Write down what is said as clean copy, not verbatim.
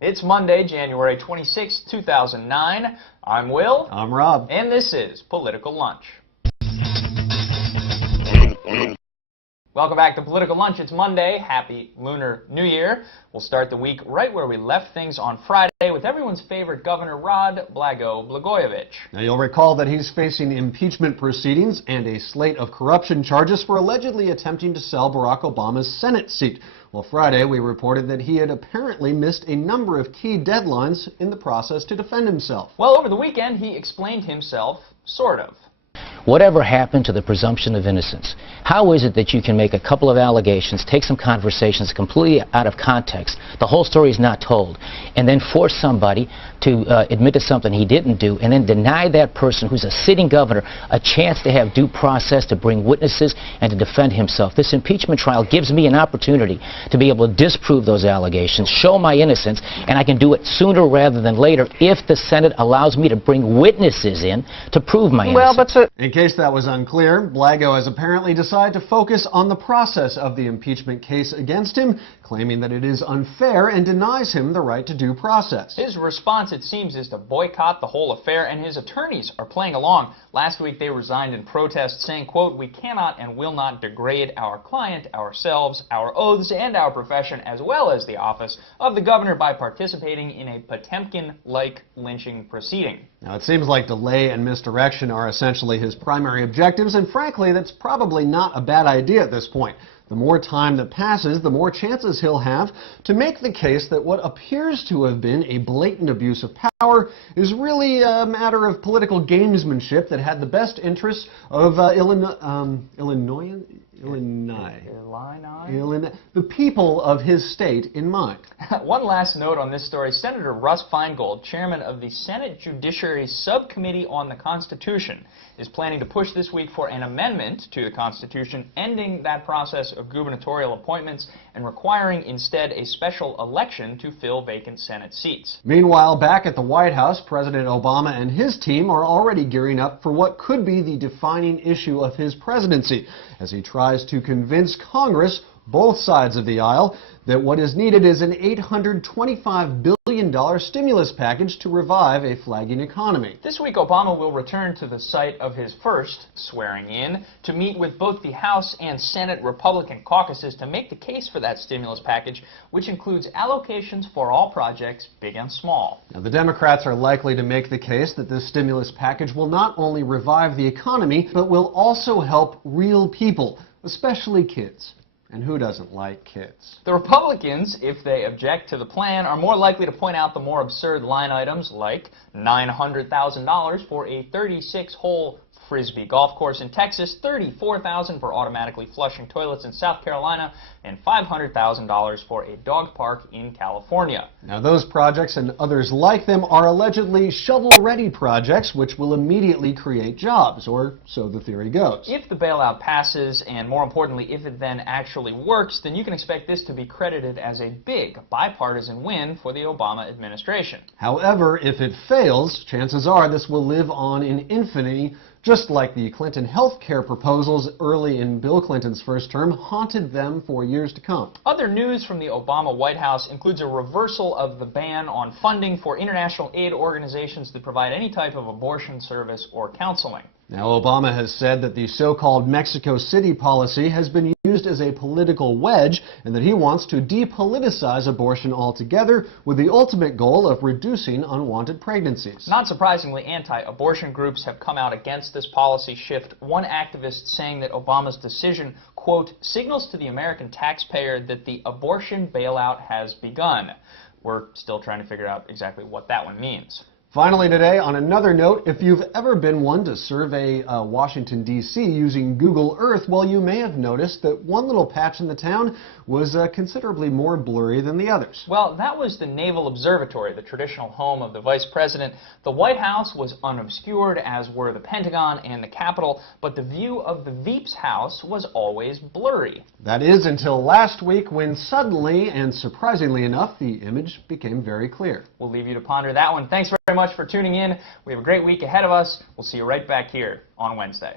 It's Monday, January 26, 2009. I'm Will. I'm Rob. And this is Political Lunch. Welcome back to Political Lunch. It's Monday. Happy Lunar New Year. We'll start the week right where we left things on Friday with everyone's favorite governor, Blago. Now, you'll recall that he's facing impeachment proceedings and a slate of corruption charges for allegedly attempting to sell Barack Obama's Senate seat. Well, Friday, we reported that he had apparently missed a number of key deadlines in the process to defend himself. Well, over the weekend, he explained himself, sort of. Whatever happened to the presumption of innocence? How is it that you can make a couple of allegations, take some conversations completely out of context, the whole story is not told, and then force somebody to admit to something he didn't do, and then deny that person who's a sitting governor a chance to have due process, to bring witnesses, and to defend himself? This impeachment trial gives me an opportunity to be able to disprove those allegations, show my innocence, and I can do it sooner rather than later if the Senate allows me to bring witnesses in to prove my innocence. In case that was unclear, Blago has apparently decided to focus on the process of the impeachment case against him, claiming that it is unfair and denies him the right to due process. His response, it seems, is to boycott the whole affair, and his attorneys are playing along. Last week they resigned in protest, saying, quote, "We cannot and will not degrade our client, ourselves, our oaths, and our profession, as well as the office of the governor by participating in a Potemkin-like lynching proceeding." Now, it seems like delay and misdirection are essentially his primary objectives, and frankly, that's probably not a bad idea at this point. The more time that passes, the more chances he'll have to make the case that what appears to have been a blatant abuse of power is really a matter of political gamesmanship that had the best interests of Illinois, the people of his state in mind. One last note on this story. Senator Russ Feingold, chairman of the Senate Judiciary Subcommittee on the Constitution, is planning to push this week for an amendment to the Constitution ending that process of gubernatorial appointments and requiring instead a special election to fill vacant Senate seats. Meanwhile, back at the White House, President Obama and his team are already gearing up for what could be the defining issue of his presidency as he tries to convince Congress, both sides of the aisle, that what is needed is an $825 billion stimulus package to revive a flagging economy. This week, Obama will return to the site of his first swearing-in to meet with both the House and Senate Republican caucuses to make the case for that stimulus package, which includes allocations for all projects, big and small. Now, the Democrats are likely to make the case that this stimulus package will not only revive the economy, but will also help real people, especially kids. And who doesn't like kids? The Republicans, if they object to the plan, are more likely to point out the more absurd line items like $900,000 for a 36-hole Frisbee golf course in Texas, $34,000 for automatically flushing toilets in South Carolina, and $500,000 for a dog park in California. Now, those projects and others like them are allegedly shovel-ready projects which will immediately create jobs, or so the theory goes. If the bailout passes, and more importantly, if it then actually works, then you can expect this to be credited as a big bipartisan win for the Obama administration. However, if it fails, chances are this will live on in infamy, just like the Clinton health care proposals early in Bill Clinton's first term haunted them for years to come. Other news from the Obama White House includes a reversal of the ban on funding for international aid organizations that provide any type of abortion service or counseling. Now, Obama has said that the so-called Mexico City policy has been used as a political wedge and that he wants to depoliticize abortion altogether with the ultimate goal of reducing unwanted pregnancies. Not surprisingly, anti-abortion groups have come out against this policy shift, one activist saying that Obama's decision, quote, signals to the American taxpayer that the abortion bailout has begun. We're still trying to figure out exactly what that one means. Finally today, on another note, if you've ever been one to survey Washington, D.C. using Google Earth, well, you may have noticed that one little patch in the town was considerably more blurry than the others. Well, that was the Naval Observatory, the traditional home of the Vice President. The White House was unobscured, as were the Pentagon and the Capitol, but the view of the Veep's house was always blurry. That is until last week when suddenly, and surprisingly enough, the image became very clear. We'll leave you to ponder that one. Thanks very much for tuning in. We have a great week ahead of us. We'll see you right back here on Wednesday.